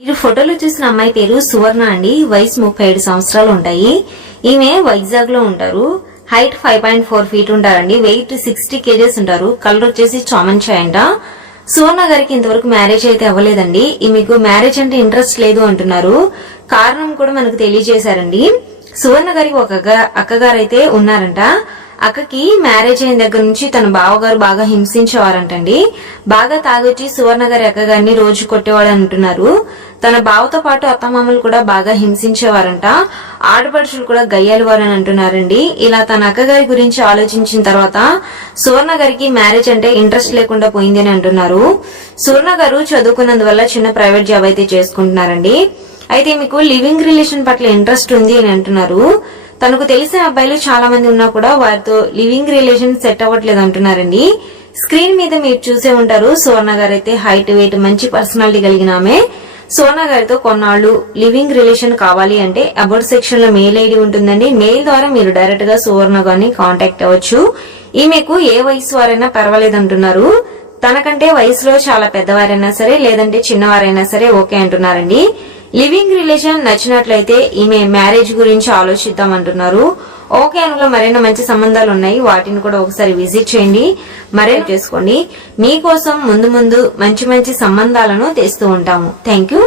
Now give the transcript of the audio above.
మీరు ఫోటోలో చూసిన అమ్మాయి పేరు సువర్ణ అండి. వయసు 37 సంవత్సరాలు ఉంటాయి. ఈమె వైజాగ్ లో ఉంటారు. హైట్ 5.4 ఫీట్ ఉంటారండి. వెయిట్ 60 kgs ఉంటారు. కలర్ వచ్చేసి చామన్ చాయ్ అంట. సువర్ణ గారికి ఇంతవరకు మ్యారేజ్ అయితే అవ్వలేదండి. ఈమెకు మ్యారేజ్ అంటే ఇంట్రెస్ట్ లేదు అంటున్నారు. కారణం కూడా మనకు తెలియజేశారండి. సువర్ణ గారికి ఒక అక్కగారు అయితే ఉన్నారంట. అక్కకి మ్యారేజ్ అయిన దగ్గర నుంచి తన బావగారు బాగా హింసించేవారంటండి. బాగా తాగొచ్చి సువర్ణ గారి అక్కగారిని రోజు కొట్టేవాడు అంటున్నారు. తన బావతో పాటు అత్తమామలు కూడా బాగా హింసించేవారంట. ఆడపడుచులు కూడా గయ్యాలి వారని అంటున్నారండి. ఇలా తన అక్కగారి గురించి ఆలోచించిన తర్వాత సువర్ణ గారికి మ్యారేజ్ అంటే ఇంట్రెస్ట్ లేకుండా పోయింది అని అంటున్నారు. సువర్ణ గారు చదువుకున్నందువల్ల చిన్న ప్రైవేట్ జాబ్ అయితే చేసుకుంటున్నారండి. అయితే మీకు లివింగ్ రిలేషన్ పట్ల ఇంట్రెస్ట్ ఉంది అని అంటున్నారు. తనకు తెలిసిన అబ్బాయిలు చాలా మంది ఉన్నా కూడా వారితో లివింగ్ రిలేషన్ సెట్ అవ్వట్లేదు అంటున్నారండి. స్క్రీన్ మీద మీరు చూసే ఉంటారు. సువర్ణ గారు అయితే హైట్ వెయిట్ మంచి పర్సనాలిటీ కలిగిన ఆమె. సువర్ణ గారితో కొన్నాళ్లు లివింగ్ రిలేషన్ కావాలి అంటే అబౌట్ సెక్షన్ లో మెయిల్ ఐడి ఉంటుందండి. మెయిల్ ద్వారా మీరు డైరెక్ట్ గా సువర్ణ గారిని కాంటాక్ట్ అవ్వచ్చు. ఈమెకు ఏ వయసు వారైనా పర్వాలేదు అంటున్నారు. తనకంటే వయసులో చాలా పెద్దవారైనా సరే లేదంటే చిన్నవారైనా సరే ఓకే అంటున్నారండి. లివింగ్ రిలేషన్ నచ్చినట్లయితే ఈమె మ్యారేజ్ గురించి ఆలోచిద్దామంటున్నారు. ఓకే అనులో మరైనా మంచి సంబంధాలు ఉన్నాయి. వాటిని కూడా ఒకసారి విజిట్ చేయండి, మరేనా చేసుకోండి. మీకోసం ముందు మంచి సంబంధాలను తెస్తూ ఉంటాము. Thank you.